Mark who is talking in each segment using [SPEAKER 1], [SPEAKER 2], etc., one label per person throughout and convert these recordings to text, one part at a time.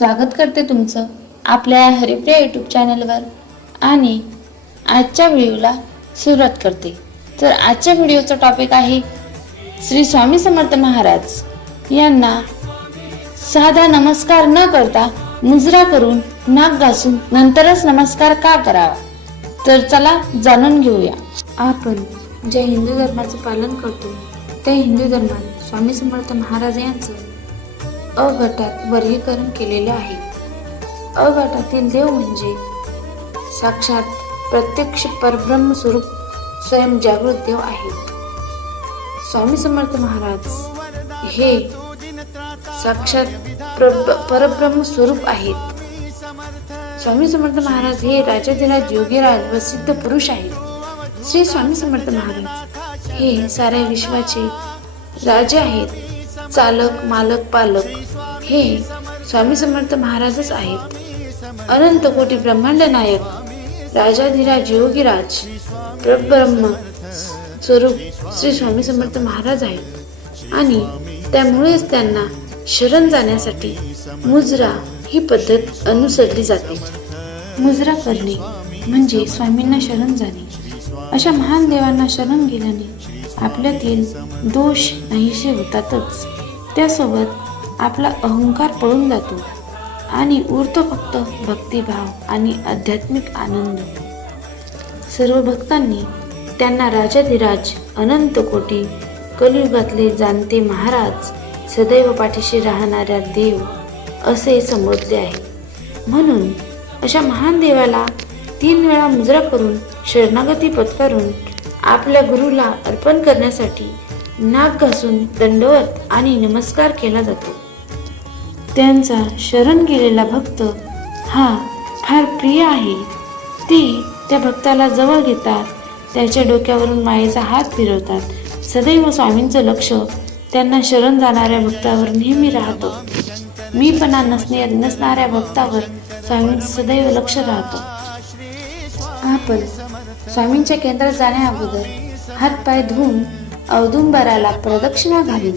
[SPEAKER 1] स्वागत करते तुमचं आपल्या हरिप्रिया यूट्यूब चॅनलवर आणि आजच्या व्हिडिओला सुरुवात करते. तर आजच्या व्हिडिओचा टॉपिक आहे श्री स्वामी समर्थ महाराज यांना साधा नमस्कार न करता मुजरा करून नाक घासून नंतरच नमस्कार का करावा? तर चला जाणून घेऊया. आपण ज्या हिंदू धर्माचं पालन करतो त्या हिंदू धर्मात स्वामी समर्थ महाराज यांचं अ गटात वर्गीकरण केलेले आहे. अ गटातील देव म्हणजे साक्षात प्रत्यक्ष परब्रह्म स्वरूप स्वयं जागृत देव आहे. स्वामी समर्थ महाराज हे साक्षात परब्रह्म स्वरूप आहेत. स्वामी समर्थ महाराज हे राजाधिराज योगीराज व सिद्ध पुरुष आहेत. श्री स्वामी समर्थ महाराज हे साऱ्या विश्वाचे राजे आहेत. चालक मालक पालक हे स्वामी समर्थ महाराजच आहेत. अनंत कोटी ब्रह्मांड नायक राजाधिराज योगीराज परब्रह्म स्वरूप श्री स्वामी समर्थ महाराज आहेत. आणि त्यामुळेच त्यांना शरण जाण्यासाठी मुजरा ही पद्धत अनुसरली जाते. मुजरा करणे म्हणजे स्वामींना शरण जाणे. अशा महान देवांना शरण गेल्याने आपल्यातील दोष नाहीसे होतातच. त्यासोबत आपला अहंकार पळून जातो आणि उरतो फक्त भक्तिभाव आणि आध्यात्मिक आनंद. सर्व भक्तांनी त्यांना राजाधिराज अनंत कोटी कलियुगातले जाणते महाराज सदैव पाठीशी राहणाऱ्या देव असे संबोधले आहे. म्हणून अशा महान देवाला तीन वेळा मुजरा करून शरणागती पत्करून आपल्या गुरुला अर्पण करण्यासाठी नाक घासून दंडवत आणि नमस्कार केला जातो. त्यांचा शरण गेलेला भक्त हा फार प्रिय आहे. ते त्या भक्ताला जवळ घेतात. त्याच्या डोक्यावरून मायेचा हात फिरवतात. सदैव स्वामींचं लक्ष त्यांना शरण जाणाऱ्या भक्तावर नेहमी राहतो. मीपणा नसणे नसणाऱ्या भक्तावर स्वामींचं सदैव लक्ष राहतो. आपण स्वामींच्या केंद्रात जाण्या अगोदर हातपाय धुवून औदुंबराला प्रदक्षिणा घालून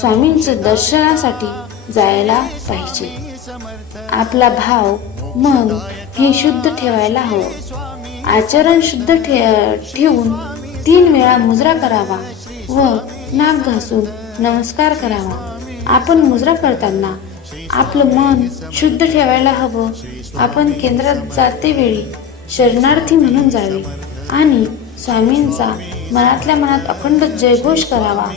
[SPEAKER 1] स्वामींचं दर्शनासाठी जायला पाहिजे. आपला भाव मन हे शुद्ध ठेवायला हवं. आचरण शुद्ध ठे ठेवून तीन वेळा मुजरा करावा व नाक घासून नमस्कार करावा. आपण मुजरा करताना आपलं मन शुद्ध ठेवायला हवं. आपण केंद्रात जाते वेळी शरणार्थी म्हणून जावे आणि स्वामींचा मनातल्या मनात अखंड जयघोष करावा.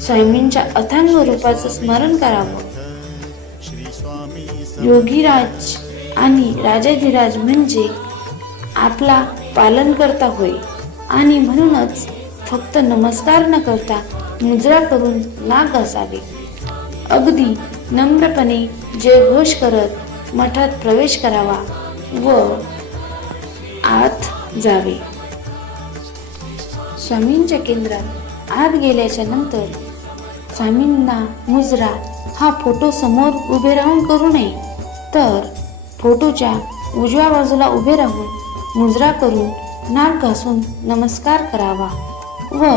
[SPEAKER 1] स्वामींच्या अथांग रूपाचं स्मरण करावं. योगीराज आणि राजाधिराज म्हणजे आपला पालन करता होय. आणि म्हणूनच फक्त नमस्कार न करता मुजरा करून नाग असावे अगदी नम्रपणे जयघोष करत मठात प्रवेश करावा व आत जावे. स्वामींच्या केंद्रात आत गेल्याच्यानंतर स्वामींना मुजरा हा फोटो समोर उभे राहून करू नये. तर फोटोच्या उजव्या बाजूला उभे राहून मुजरा करून नाक घासून नमस्कार करावा व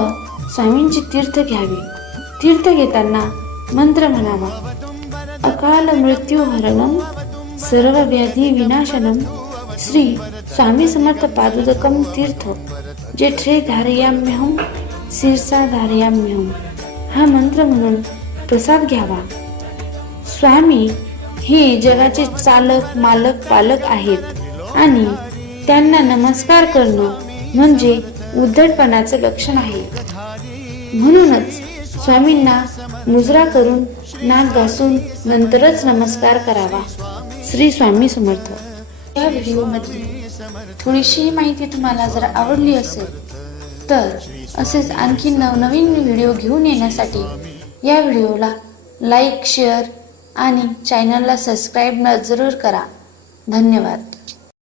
[SPEAKER 1] स्वामींची तीर्थ घ्यावी. तीर्थ घेताना मंत्र म्हणावा अकाल मृत्यू हरणम सर्व व्याधी विनाशनम श्री स्वामी समर्थ पादुदकम तीर्थ जेठे धारयाम्यहम शिरसा धारयाम्यहम हा मंत्र म्हणून प्रसाद घ्यावा. स्वामी हे जगाचे चालक मालक पालक आहेत आणि त्यांना नमस्कार करणं म्हणजे उद्धटपणाचं लक्षण आहे. म्हणूनच स्वामींना मुजरा करून नाक घासून नंतरच नमस्कार करावा. श्री स्वामी समर्थ. या व्हिडिओमधली थोडीशी माहिती तुम्हाला जर आवडली असेल तर असेच आणखी नवनवीन व्हिडिओ घेऊन येण्यासाठी या व्हिडिओला लाईक शेअर आणि चॅनलला सबस्क्राईब न जरूर करा. धन्यवाद.